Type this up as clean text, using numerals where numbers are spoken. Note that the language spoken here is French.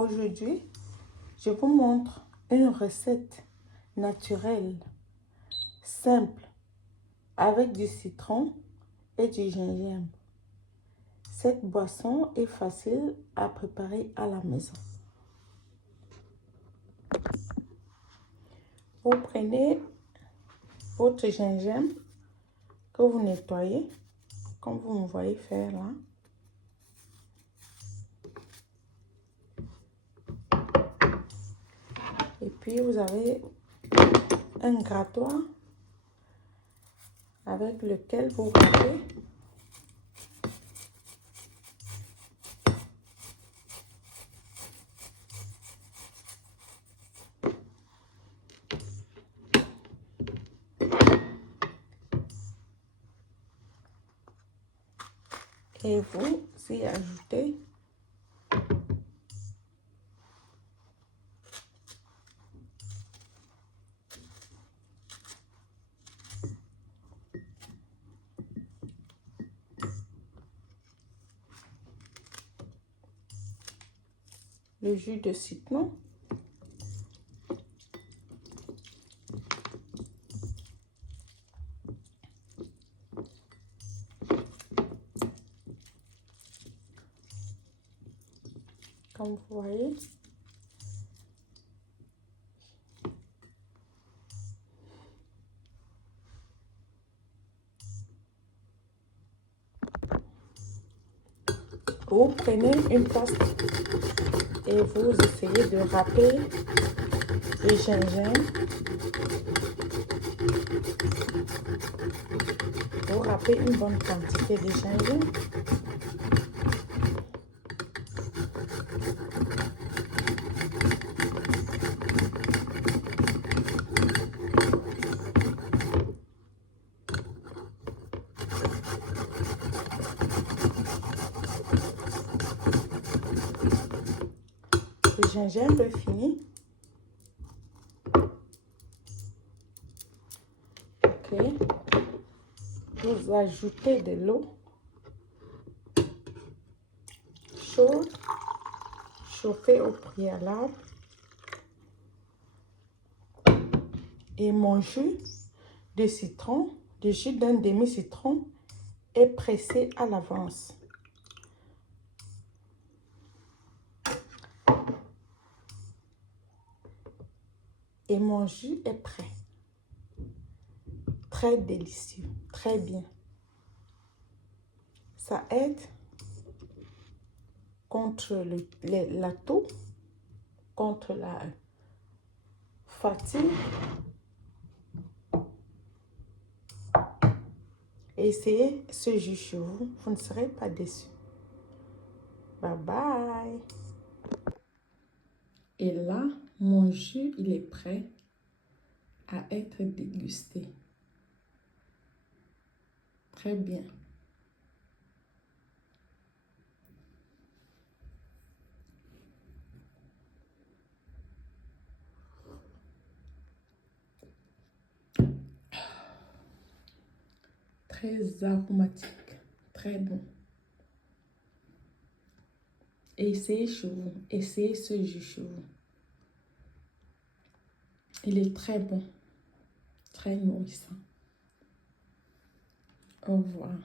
Aujourd'hui, je vous montre une recette naturelle, simple, avec du citron et du gingembre. Cette boisson est facile à préparer à la maison. Vous prenez votre gingembre que vous nettoyez, comme vous me voyez faire là. Et puis vous avez un grattoir avec lequel vous râpez. Et vous y ajoutez le jus de citron. Comme vous voyez. Vous prenez une tasse et vous essayez de râper le gingembre. Vous râpez une bonne quantité de gingembre. Le gingembre est fini. Ok. Vous ajoutez de l'eau chaude, chauffée au préalable. Et mon jus de citron, le jus d'un demi-citron, est pressé à l'avance. Et mon jus est prêt. Très délicieux, très bien. Ça aide contre la toux, contre la fatigue. Essayez ce jus chez vous, vous ne serez pas déçus. Bye bye. Et là, mon jus, il est prêt à être dégusté. Très bien. Très aromatique, très bon. Essayez chez vous, essayez ce jus chez vous. Il est très bon, très nourrissant. Au revoir.